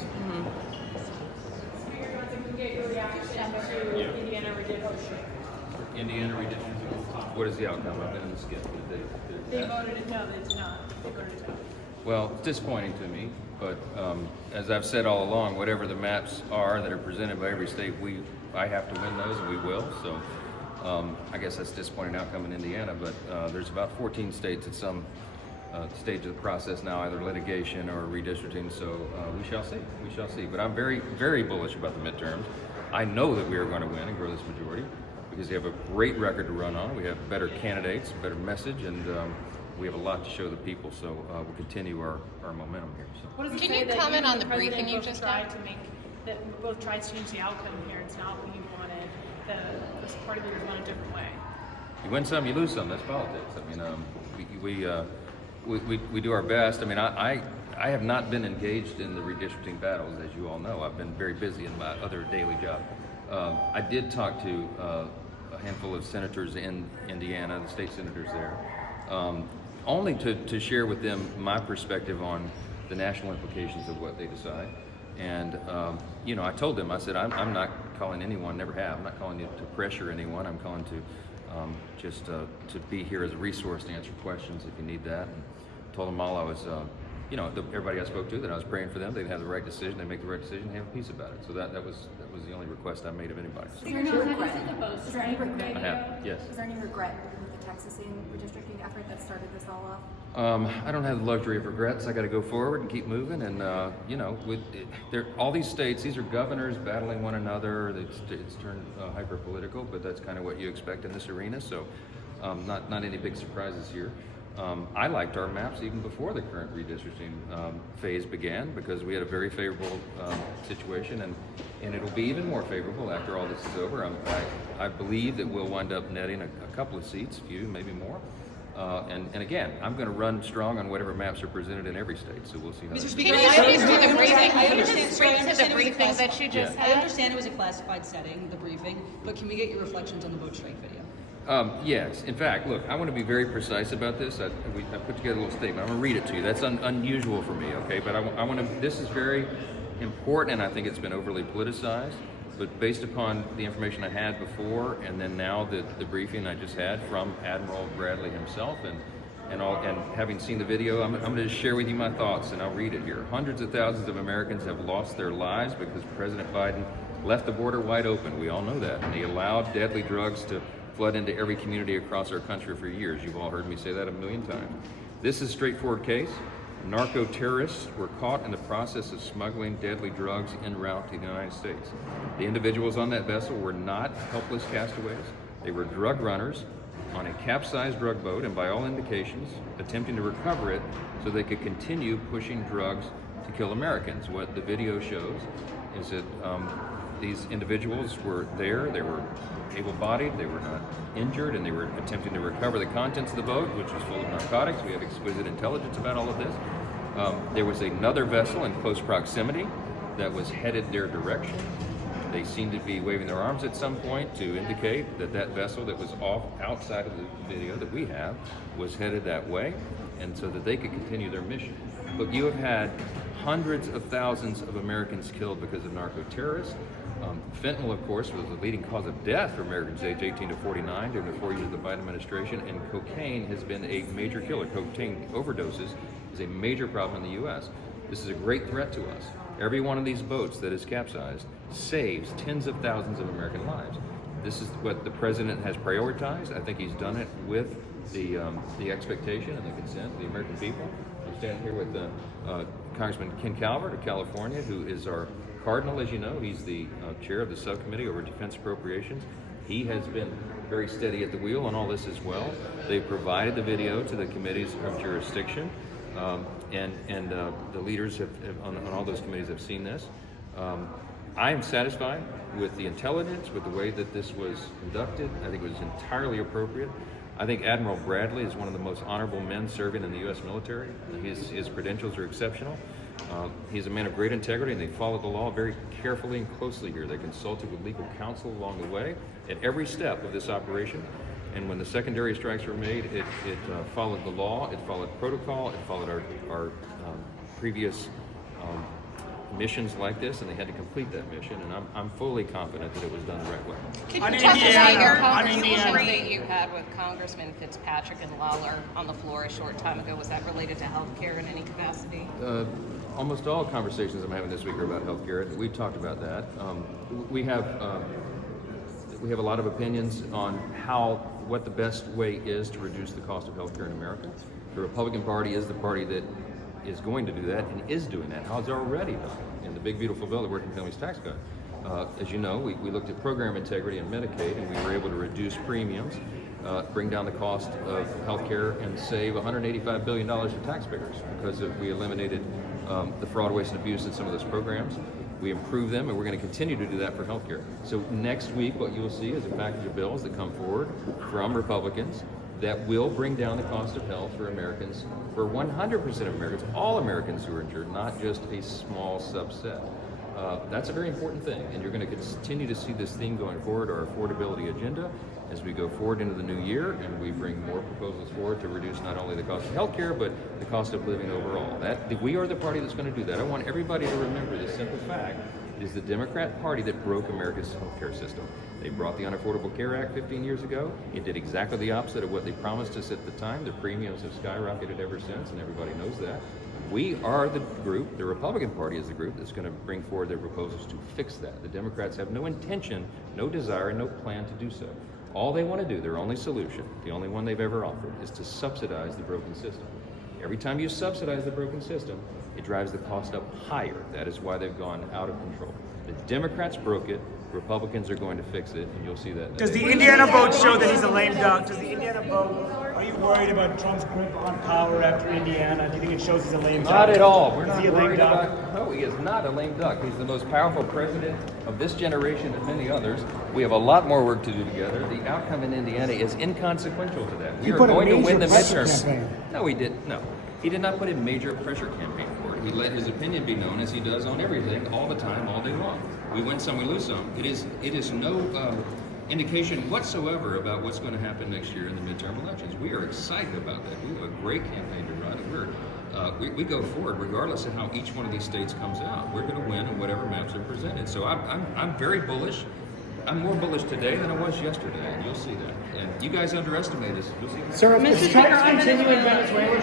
this. Get your reaction to Indiana Redistricting. Indiana Redistricting. What is the outcome? I've been in the skip. They voted it. No, they did not. They voted it no. Well, it's disappointing to me, but as I've said all along, whatever the maps are that are presented by every state, I have to win those, and we will. So I guess that's a disappointing outcome in Indiana, but there's about 14 states at some stage of the process now, either litigation or redistricting, so we shall see. We shall see. But I'm very, very bullish about the midterms. I know that we are going to win and grow this majority because we have a great record to run on. We have better candidates, better message, and we have a lot to show the people, so we'll continue our momentum here. So. What does it Can say you that comment you on the and President briefing you both just tried had? to make that both tried to change the outcome here? It's not what you wanted. The party leaders want a different way. You win some, you lose some. That's politics. I mean, we do our best. I mean, I have not been engaged in the redistricting battles, as you all know. I've been very busy in my other daily job. I did talk to a handful of senators in Indiana, the state senators there, only to share with them my perspective on the national implications of what they decide. And I told them, I said, I'm not calling anyone, never have. I'm not calling you to pressure anyone. I'm calling to just to be here as a resource to answer questions if you need that. And told them all I was, everybody I spoke to, that I was praying for them. They'd have the right decision. They make the right decision. They have peace about it. So that was the only request I made of anybody. So. Is there any regret? Is there any regret? I have, yes. Is there any regret with the Texas redistricting effort that started this all off? I don't have the luxury of regrets. I got to go forward and keep moving. And all these states, these are governors battling one another. It's turned hyper political, but that's kind of what you expect in this arena. So, not any big surprises here. I liked our maps even before the current redistricting phase began because we had a very favorable situation, and it'll be even more favorable after all this is over. I believe that we'll wind up netting a couple of seats, a few, maybe more. And again, I'm going to run strong on whatever maps are presented in every state, so we'll see how Mr. that Speaker, goes. can you speak to the briefing? I Can you understand- just speak to the it was a briefing that you just Yeah. I had? understand it was a classified setting, the briefing, but can we get your reflections on the boat strike video? Yes. In fact, look, I want to be very precise about this. I put together a little statement. I'm going to read it to you. That's unusual for me, okay? But I want to. This is very important, and I think it's been overly politicized. But based upon the information I had before, and then now the briefing I just had from Admiral Bradley himself, and having seen the video, I'm going to just share with you my thoughts, and I'll read it here. Hundreds of thousands of Americans have lost their lives because President Biden left the border wide open. We all know that, and he allowed deadly drugs to flood into every community across our country for years. You've all heard me say that a million times. This is a straightforward case. Narco-terrorists were caught in the process of smuggling deadly drugs en route to the United States. The individuals on that vessel were not helpless castaways. They were drug runners on a capsized drug boat, and by all indications, attempting to recover it so they could continue pushing drugs to kill Americans. What the video shows is that these individuals were there, they were able-bodied, they were not injured, and they were attempting to recover the contents of the boat, which was full of narcotics. We have exquisite intelligence about all of this. There was another vessel in close proximity that was headed their direction. They seemed to be waving their arms at some point to indicate that vessel that was off outside of the video that we have was headed that way, and so that they could continue their mission. But you have had hundreds of thousands of Americans killed because of narco-terrorists. Fentanyl, of course, was the leading cause of death for Americans aged 18 to 49 during the 4 years of the Biden administration, and cocaine has been a major killer. Cocaine overdoses is a major problem in the U.S. This is a great threat to us. Every one of these boats that is capsized saves tens of thousands of American lives. This is what the president has prioritized. I think he's done it with the expectation and the consent of the American people. I'm standing here with Congressman Ken Calvert of California, who is our cardinal, as you know. He's the chair of the subcommittee over defense appropriations. He has been very steady at the wheel on all this as well. They've provided the video to the committees of jurisdiction, and the leaders on all those committees have seen this. I am satisfied with the intelligence, with the way that this was conducted. I think it was entirely appropriate. I think Admiral Bradley is one of the most honorable men serving in the U.S. military. His credentials are exceptional. He's a man of great integrity, and they followed the law very carefully and closely here. They consulted with legal counsel along the way at every step of this operation. And when the secondary strikes were made, it followed the law, it followed protocol, it followed our previous missions like this, and they had to complete that mission, and I'm fully confident that it was done the right way. On Your Indiana, conversation that you had with Congressman Fitzpatrick and Lawler on the floor a short time ago, was that related to healthcare in any capacity? Almost all conversations I'm having this week are about healthcare. We've talked about that. We have a lot of opinions on what the best way is to reduce the cost of healthcare in America. The Republican Party is the party that is going to do that and is doing that. How it's already done in the big beautiful bill, the Working Families Tax Cut. As you know, we looked at program integrity and Medicaid, and we were able to reduce premiums, bring down the cost of healthcare, and save $185 billion for taxpayers because we eliminated the fraud, waste, and abuse in some of those programs. We improved them, and we're going to continue to do that for healthcare. So next week, what you will see is a package of bills that come forward from Republicans that will bring down the cost of health for Americans, for 100% of Americans, all Americans who are insured, not just a small subset. That's a very important thing, and you're going to continue to see this theme going forward, our affordability agenda, as we go forward into the new year, and we bring more proposals forward to reduce not only the cost of healthcare, but the cost of living overall. We are the party that's going to do that. I want everybody to remember this simple fact. It is the Democrat Party that broke America's healthcare system. They brought the Unaffordable Care Act 15 years ago. It did exactly the opposite of what they promised us at the time. The premiums have skyrocketed ever since, and everybody knows that. We are the group, the Republican Party is the group that's going to bring forward their proposals to fix that. The Democrats have no intention, no desire, no plan to do so. All they want to do, their only solution, the only one they've ever offered, is to subsidize the broken system. Every time you subsidize the broken system, it drives the cost up higher. That is why they've gone out of control. The Democrats broke it. Republicans are going to fix it, and you'll see that. Does the Indiana vote show that he's a lame duck? Does the Indiana vote, are you worried about Trump's grip on power after Indiana? Do you think it shows he's a lame duck? Not at all. We're Is not he a lame worried duck? about. No, he is not a lame duck. He's the most powerful president of this generation and many others. We have a lot more work to do together. The outcome in Indiana is inconsequential to that. We are going to win the midterms. No, he did. No, he did not put a major pressure campaign for it. He let his opinion be known, as he does on everything, all the time, all day long. We win some, we lose some. It is no indication whatsoever about what's going to happen next year in the midterm elections. We are excited about that. We have a great campaign to run, and we go forward regardless of how each one of these states comes out. We're going to win on whatever maps are presented. So I'm very bullish. I'm more bullish today than I was yesterday, and you'll see that. And you guys underestimate us. You'll see that. Sir, is Trump continuing Venezuela?